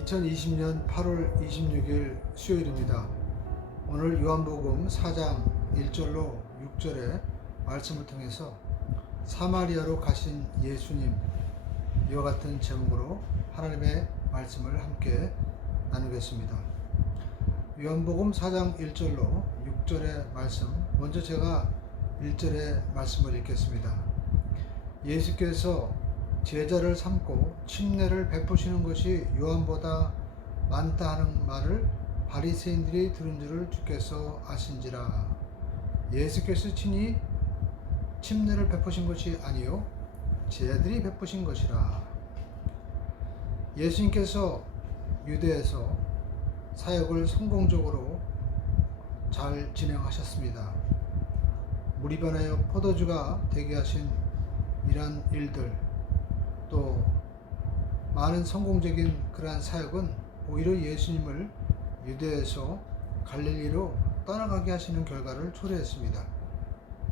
2020년 8월 26일 수요일입니다. 오늘 요한복음 4장 1절로 6절의 말씀을 통해서 사마리아로 가신 예수님, 이와 같은 제목으로 하나님의 말씀을 함께 나누겠습니다. 요한복음 4장 1절로 6절의 말씀, 먼저 제가 1절의 말씀을 읽겠습니다. 예수께서 제자를 삼고 침례를 베푸시는 것이 요한보다 많다 하는 말을 바리새인들이 들은 줄을 주께서 아신지라. 예수께서 친히 침례를 베푸신 것이 아니요 제자들이 베푸신 것이라. 예수님께서 유대에서 사역을 성공적으로 잘 진행하셨습니다. 물이 변하여 포도주가 되게 하신 이러한 일들, 또 많은 성공적인 그러한 사역은 오히려 예수님을 유대에서 갈릴리로 떠나가게 하시는 결과를 초래했습니다.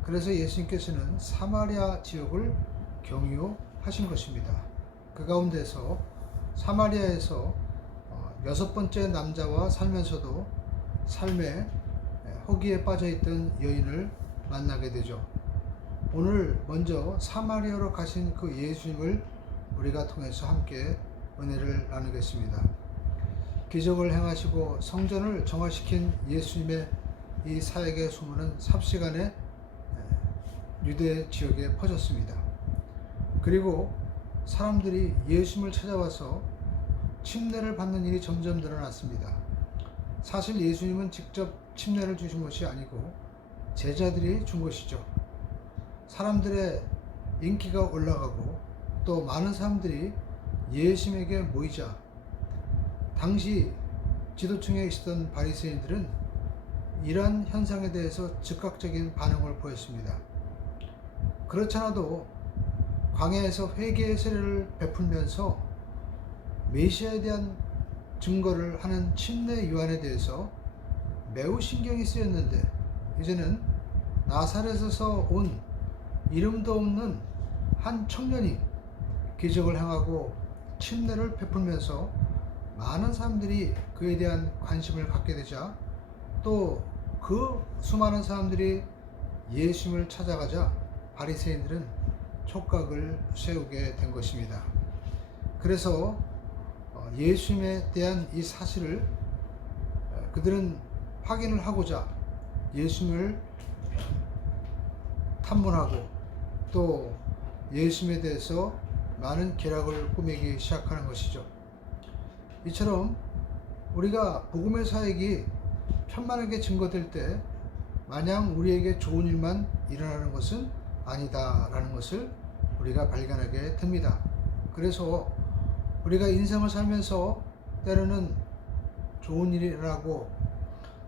그래서 예수님께서는 사마리아 지역을 경유하신 것입니다. 그 가운데서 사마리아에서 6번째 남자와 살면서도 삶의 허기에 빠져있던 여인을 만나게 되죠. 오늘 먼저 사마리아로 가신 그 예수님을 우리가 통해서 함께 은혜를 나누겠습니다. 기적을 행하시고 성전을 정화시킨 예수님의 이 사역의 소문은 삽시간에 유대 지역에 퍼졌습니다. 그리고 사람들이 예수님을 찾아와서 침례를 받는 일이 점점 늘어났습니다. 사실 예수님은 직접 침례를 주신 것이 아니고 제자들이 준 것이죠. 사람들의 인기가 올라가고 또 많은 사람들이 예수님에게 모이자 당시 지도층에 있었던 바리새인들은 이러한 현상에 대해서 즉각적인 반응을 보였습니다. 그렇지 않아도 광야에서 회개의 세례를 베풀면서 메시아에 대한 증거를 하는 침례 요한에 대해서 매우 신경이 쓰였는데, 이제는 나사렛에서 온 이름도 없는 한 청년이 기적을 행하고 침례를 베풀면서 많은 사람들이 그에 대한 관심을 갖게 되자, 또 그 수많은 사람들이 예수님을 찾아가자 바리새인들은 촉각을 세우게 된 것입니다. 그래서 예수님에 대한 이 사실을 그들은 확인을 하고자 예수님을 탐문하고 또 예수님에 대해서 많은 계략을 꾸미기 시작하는 것이죠. 이처럼 우리가 복음의 사역이 편만하게 증거될 때 마냥 우리에게 좋은 일만 일어나는 것은 아니다라는 것을 우리가 발견하게 됩니다. 그래서 우리가 인생을 살면서 때로는 좋은 일이 일어나고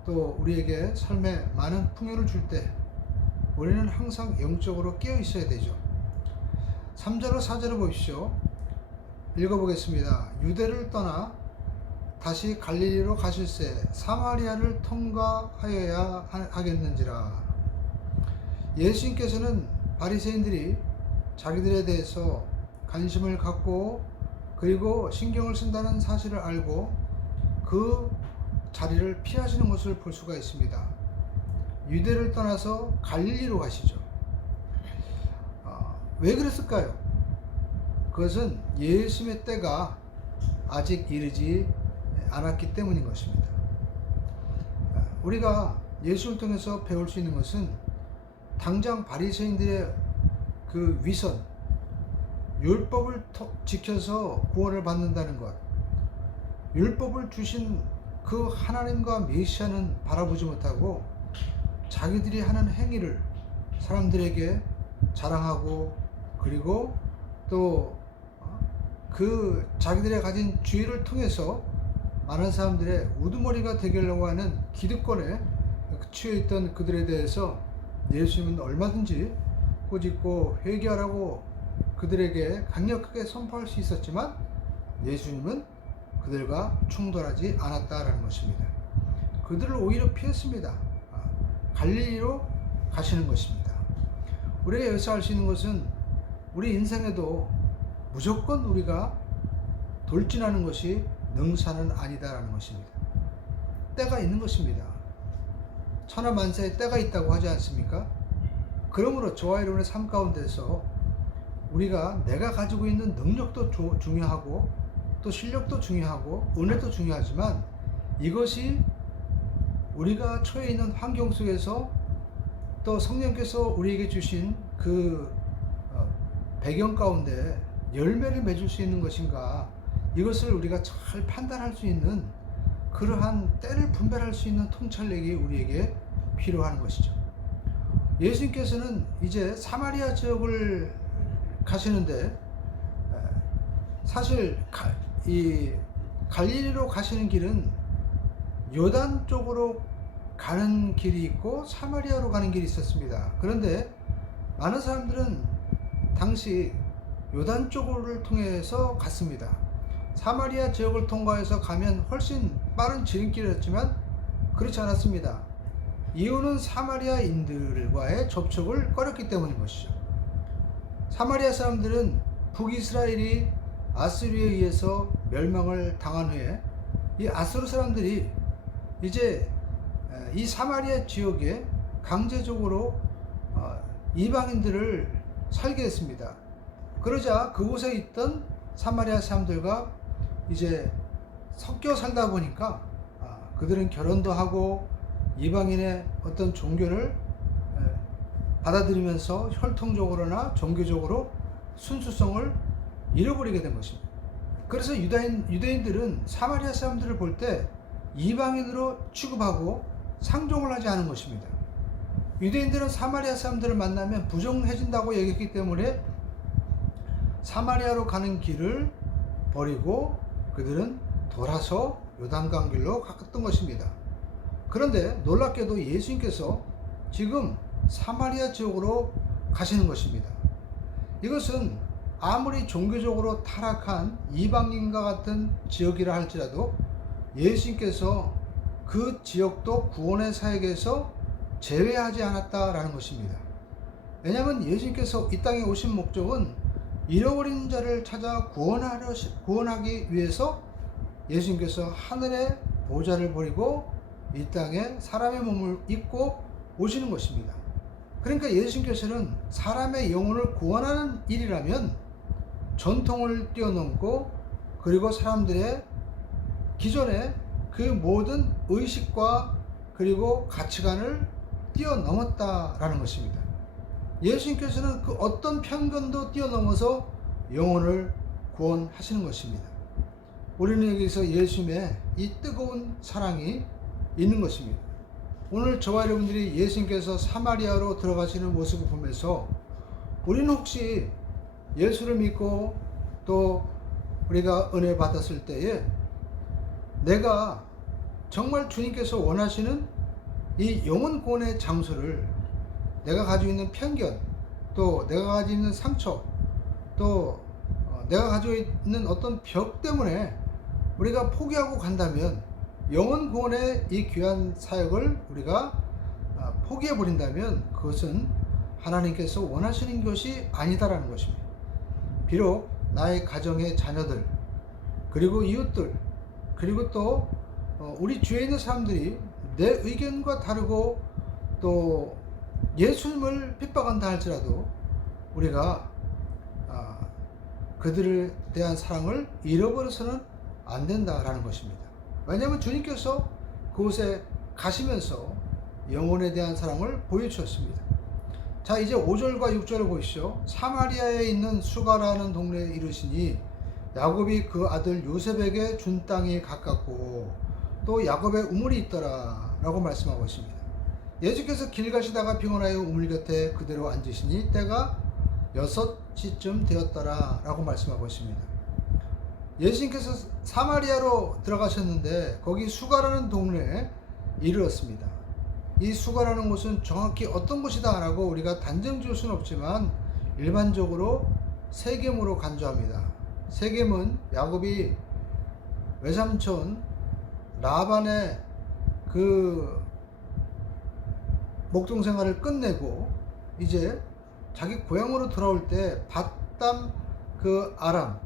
또 우리에게 삶에 많은 풍요를 줄 때 우리는 항상 영적으로 깨어 있어야 되죠. 3절로 4절을 보십시오. 읽어보겠습니다. 유대를 떠나 다시 갈릴리로 가실새 사마리아를 통과하여야 하겠는지라. 예수님께서는 바리새인들이 자기들에 대해서 관심을 갖고 그리고 신경을 쓴다는 사실을 알고 그 자리를 피하시는 것을 볼 수가 있습니다. 유대를 떠나서 갈릴리로 가시죠. 왜 그랬을까요? 그것은 예수님의 때가 아직 이르지 않았기 때문인 것입니다. 우리가 예수를 통해서 배울 수 있는 것은 당장 바리새인들의 그 위선, 율법을 지켜서 구원을 받는다는 것, 율법을 주신 그 하나님과 메시아는 바라보지 못하고 자기들이 하는 행위를 사람들에게 자랑하고 그리고 또 그 자기들이 가진 지위를 통해서 많은 사람들의 우두머리가 되려고 하는 기득권에 취해있던 그들에 대해서 예수님은 얼마든지 꾸짖고 회개하라고 그들에게 강력하게 선포할 수 있었지만 예수님은 그들과 충돌하지 않았다라는 것입니다. 그들을 오히려 피했습니다. 갈릴리로 가시는 것입니다. 우리가 여기서 알 수 있는 것은 우리 인생에도 무조건 우리가 돌진하는 것이 능사는 아니다라는 것입니다. 때가 있는 것입니다. 천하만사에 때가 있다고 하지 않습니까? 그러므로 저와 여러분의 삶 가운데서 우리가 내가 가지고 있는 능력도 중요하고 또 실력도 중요하고 은혜도 중요하지만 이것이 우리가 처해 있는 환경 속에서 또 성령께서 우리에게 주신 그 배경 가운데 열매를 맺을 수 있는 것인가, 이것을 우리가 잘 판단할 수 있는 그러한 때를 분별할 수 있는 통찰력이 우리에게 필요한 것이죠. 예수님께서는 이제 사마리아 지역을 가시는데 사실 이 갈릴리로 가시는 길은 요단 쪽으로 가는 길이 있고 사마리아로 가는 길이 있었습니다. 그런데 많은 사람들은 당시 요단 쪽을 통해서 갔습니다. 사마리아 지역을 통과해서 가면 훨씬 빠른 지름길이었지만 그렇지 않았습니다. 이유는 사마리아인들과의 접촉을 꺼렸기 때문인 것이죠. 사마리아 사람들은 북이스라엘이 아수르에 의해서 멸망을 당한 후에 이 아수르 사람들이 이제 이 사마리아 지역에 강제적으로 이방인들을 살게 했습니다. 그러자 그곳에 있던 사마리아 사람들과 이제 섞여 살다 보니까 그들은 결혼도 하고 이방인의 어떤 종교를 받아들이면서 혈통적으로나 종교적으로 순수성을 잃어버리게 된 것입니다. 그래서 유대인들은 사마리아 사람들을 볼 때 이방인으로 취급하고 상종을 하지 않은 것입니다. 유대인들은 사마리아 사람들을 만나면 부정해진다고 여겼기 때문에 사마리아로 가는 길을 버리고 그들은 돌아서 요단강 길로 갔던 것입니다. 그런데 놀랍게도 예수님께서 지금 사마리아 지역으로 가시는 것입니다. 이것은 아무리 종교적으로 타락한 이방인과 같은 지역이라 할지라도 예수님께서 그 지역도 구원의 사역에서 제외하지 않았다라는 것입니다. 왜냐하면 예수님께서 이 땅에 오신 목적은 잃어버린 자를 찾아 구원하기 위해서 예수님께서 하늘의 보좌를 버리고 이 땅에 사람의 몸을 입고 오시는 것입니다. 그러니까 예수님께서는 사람의 영혼을 구원하는 일이라면 전통을 뛰어넘고 그리고 사람들의 기존의 그 모든 의식과 그리고 가치관을 뛰어넘었다라는 것입니다. 예수님께서는 그 어떤 편견도 뛰어넘어서 영혼을 구원하시는 것입니다. 우리는 여기서 예수님의 이 뜨거운 사랑이 있는 것입니다. 오늘 저와 여러분들이 예수님께서 사마리아로 들어가시는 모습을 보면서 우리는 혹시 예수를 믿고 또 우리가 은혜 받았을 때에 내가 정말 주님께서 원하시는 이 영혼 구원의 장소를 내가 가지고 있는 편견, 또 내가 가지고 있는 상처, 또 내가 가지고 있는 어떤 벽 때문에 우리가 포기하고 간다면, 영혼 구원의 이 귀한 사역을 우리가 포기해 버린다면 그것은 하나님께서 원하시는 것이 아니다라는 것입니다. 비록 나의 가정의 자녀들, 그리고 이웃들, 그리고 또 우리 주위에 있는 사람들이 내 의견과 다르고 또 예수님을 핍박한다 할지라도 우리가 그들에 대한 사랑을 잃어버려서는 안 된다라는 것입니다. 왜냐하면 주님께서 그곳에 가시면서 영혼에 대한 사랑을 보여주셨습니다. 자, 이제 5절과 6절을 보시죠. 사마리아에 있는 수가라는 동네에 이르시니 야곱이 그 아들 요셉에게 준 땅이 가깝고 또 야곱의 우물이 있더라 라고 말씀하고 있습니다. 예수께서 길 가시다가 피곤하여 우물 곁에 그대로 앉으시니 때가 6시쯤 되었더라 라고 말씀하고 있습니다. 예수님께서 사마리아로 들어가셨는데 거기 수가라는 동네에 이르렀습니다. 이 수가라는 곳은 정확히 어떤 곳이다 라고 우리가 단정 지을 수는 없지만 일반적으로 세겜으로 간주합니다. 세겜은 야곱이 외삼촌 라반의 그 목동 생활을 끝내고 이제 자기 고향으로 돌아올 때 밧담 그 아람,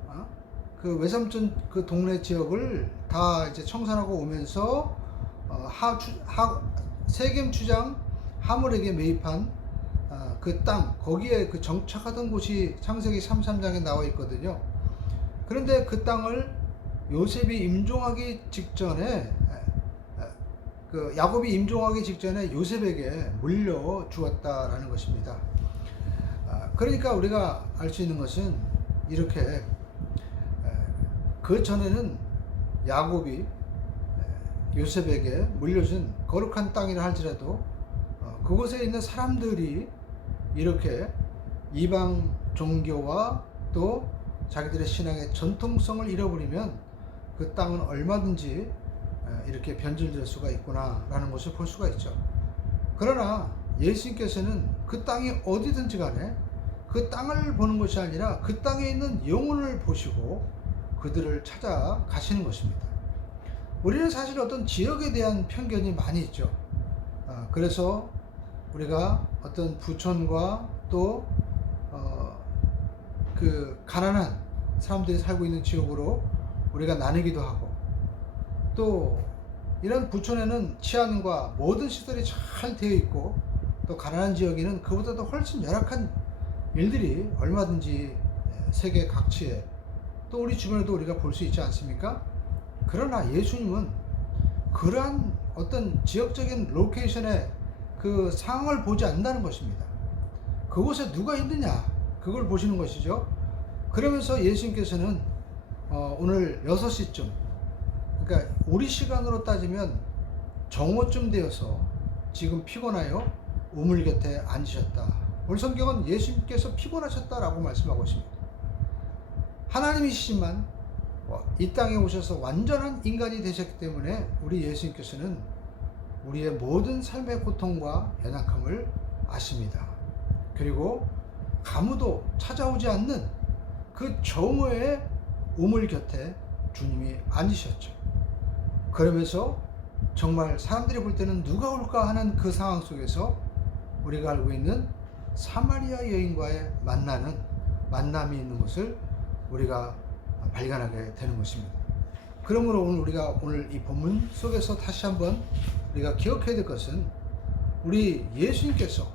그 외삼촌 그 동네 지역을 다 이제 청산하고 오면서 세겜 추장 하물에게 매입한 그 땅, 거기에 그 정착하던 곳이 창세기 33장에 나와 있거든요. 그런데 그 땅을 요셉이 임종하기 직전에, 그 야곱이 임종하기 직전에 요셉에게 물려 주었다라는 것입니다. 그러니까 우리가 알 수 있는 것은 이렇게, 그 전에는 야곱이 요셉에게 물려준 거룩한 땅이라 할지라도 그곳에 있는 사람들이 이렇게 이방 종교와 또 자기들의 신앙의 전통성을 잃어버리면 그 땅은 얼마든지 이렇게 변질될 수가 있구나라는 것을 볼 수가 있죠. 그러나 예수님께서는 그 땅이 어디든지 간에 그 땅을 보는 것이 아니라 그 땅에 있는 영혼을 보시고 그들을 찾아가시는 것입니다. 우리는 사실 어떤 지역에 대한 편견이 많이 있죠. 그래서 우리가 어떤 부촌과 또 그 가난한 사람들이 살고 있는 지역으로 우리가 나누기도 하고, 또 이런 부촌에는 치안과 모든 시설이 잘 되어 있고, 또 가난한 지역에는 그보다도 훨씬 열악한 일들이 얼마든지 세계 각지에 또 우리 주변에도 우리가 볼 수 있지 않습니까? 그러나 예수님은 그러한 어떤 지역적인 로케이션의 그 상황을 보지 않는다는 것입니다. 그곳에 누가 있느냐, 그걸 보시는 것이죠. 그러면서 예수님께서는 오늘 6시쯤, 그러니까 우리 시간으로 따지면 정오쯤 되어서 지금 피곤하여 우물 곁에 앉으셨다. 오늘 성경은 예수님께서 피곤하셨다라고 말씀하고 있습니다. 하나님이시지만 이 땅에 오셔서 완전한 인간이 되셨기 때문에 우리 예수님께서는 우리의 모든 삶의 고통과 연약함을 아십니다. 그리고 아무도 찾아오지 않는 그 정오의 우물 곁에 주님이 앉으셨죠. 그러면서 정말 사람들이 볼 때는 누가 올까 하는 그 상황 속에서 우리가 알고 있는 사마리아 여인과의 만남이 있는 것을 우리가 발견하게 되는 것입니다. 그러므로 우리가 오늘 이 본문 속에서 다시 한번 우리가 기억해야 될 것은, 우리 예수님께서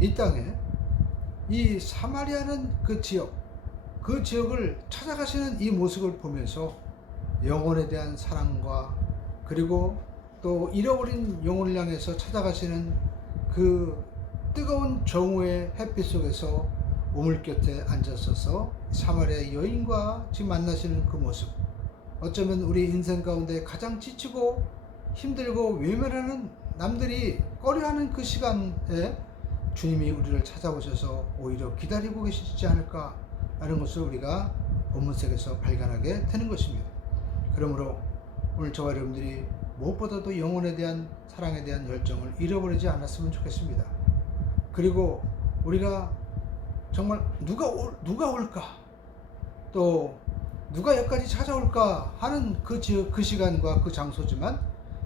이 땅에 이 사마리아는 그 지역을 찾아가시는 이 모습을 보면서 영혼에 대한 사랑과, 그리고 또 잃어버린 영혼을 향해서 찾아가시는 그 뜨거운 정오의 햇빛 속에서 우물 곁에 앉았어서 사마리아 여인과 지금 만나시는 그 모습, 어쩌면 우리 인생 가운데 가장 지치고 힘들고 외면하는, 남들이 꺼려하는 그 시간에 주님이 우리를 찾아오셔서 오히려 기다리고 계시지 않을까라는 것을 우리가 본문 속에서 발견하게 되는 것입니다. 그러므로 오늘 저와 여러분들이 무엇보다도 영혼에 대한 사랑에 대한 열정을 잃어버리지 않았으면 좋겠습니다. 그리고 우리가 정말 누가 올까, 또 누가 여기까지 찾아올까 하는 그 시간과 그 장소지만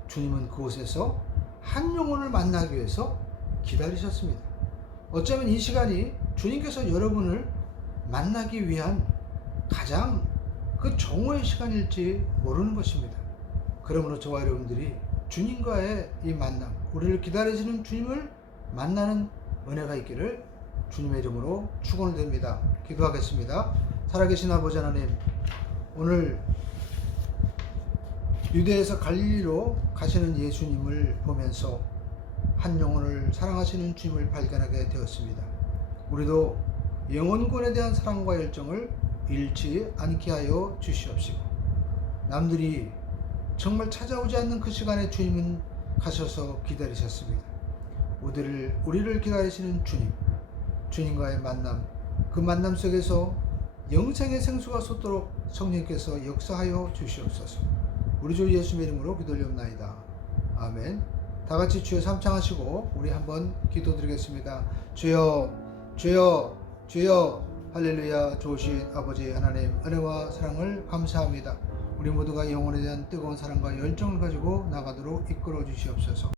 주님은 그곳에서 한 영혼을 만나기 위해서 기다리셨습니다. 어쩌면 이 시간이 주님께서 여러분을 만나기 위한 가장 그 정오의 시간일지 모르는 것입니다. 그러므로 저와 여러분들이 주님과의 이 만남, 우리를 기다리시는 주님을 만나는 은혜가 있기를 주님의 이름으로 축원을 드립니다. 기도하겠습니다. 살아계신 아버지 하나님, 오늘 유대에서 갈릴리로 가시는 예수님을 보면서 한 영혼을 사랑하시는 주님을 발견하게 되었습니다. 우리도 영혼권에 대한 사랑과 열정을 잃지 않게 하여 주시옵시고, 남들이 정말 찾아오지 않는 그 시간에 주님은 가셔서 기다리셨습니다. 우리를 기다리시는 주님과의 만남, 그 만남 속에서 영생의 생수가 솟도록 성령께서 역사하여 주시옵소서. 우리 주 예수의 이름으로 기도드리옵나이다. 아멘. 다 같이 주여 삼창하시고 우리 한번 기도드리겠습니다. 주여, 주여, 주여. 할렐루야. 좋으신 아버지 하나님, 은혜와 사랑을 감사합니다. 우리 모두가 영혼에 대한 뜨거운 사랑과 열정을 가지고 나가도록 이끌어 주시옵소서.